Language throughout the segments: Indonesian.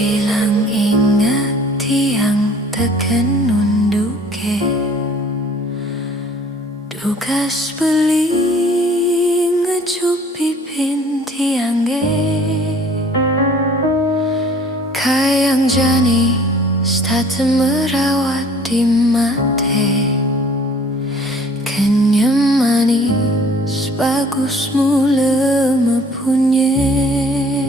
bilang ingat tiang tekan nunduke tugas beli ngecupi pintiangge kayang jani start merawat di mate kenyam manis bagus mula mempunyai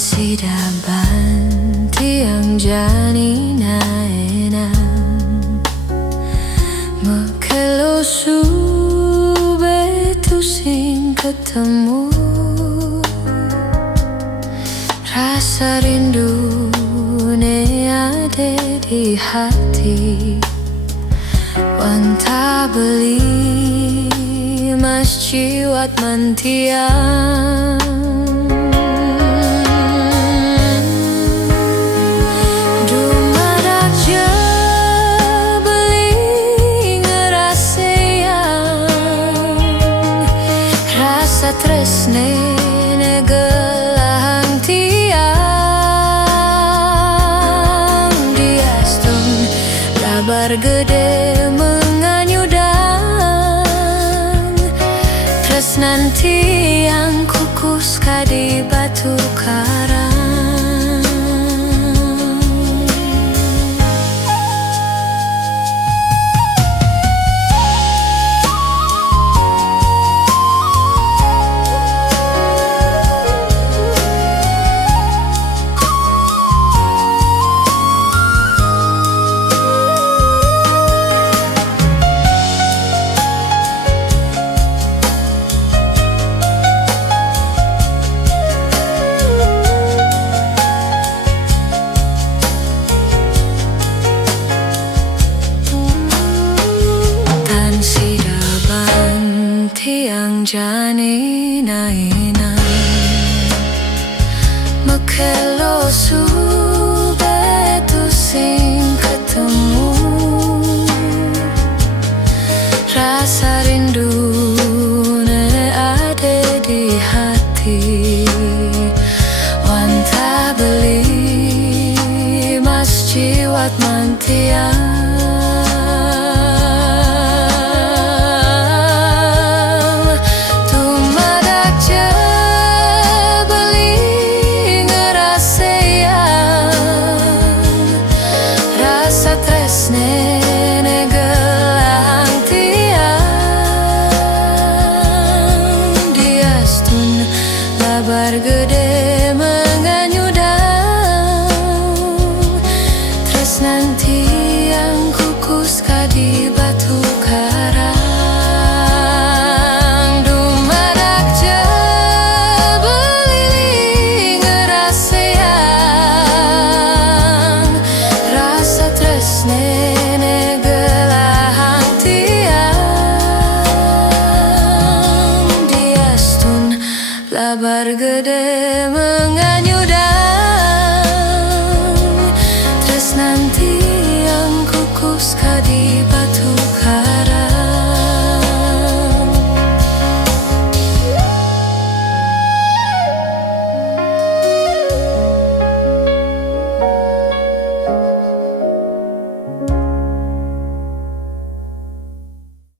sidaban tiang jani naenan mekelo sube tu sing ketemu rasa rindu ne ada di hati wanta beli mas ciwat mantiang tresne negelang tiang diastun labar gede menganyudan tresnan tiang kukus kadi batu karang tiang jani naina mekelo sube tu sing ketemu rasa rindu ne ada di hati wanta beli mas ciwat mantiang labar gede menganyudan tresnan tiang kukus kadi batu karang dumadak jebeliling ngerasean rasa tresne negelang tiang diastun labar gede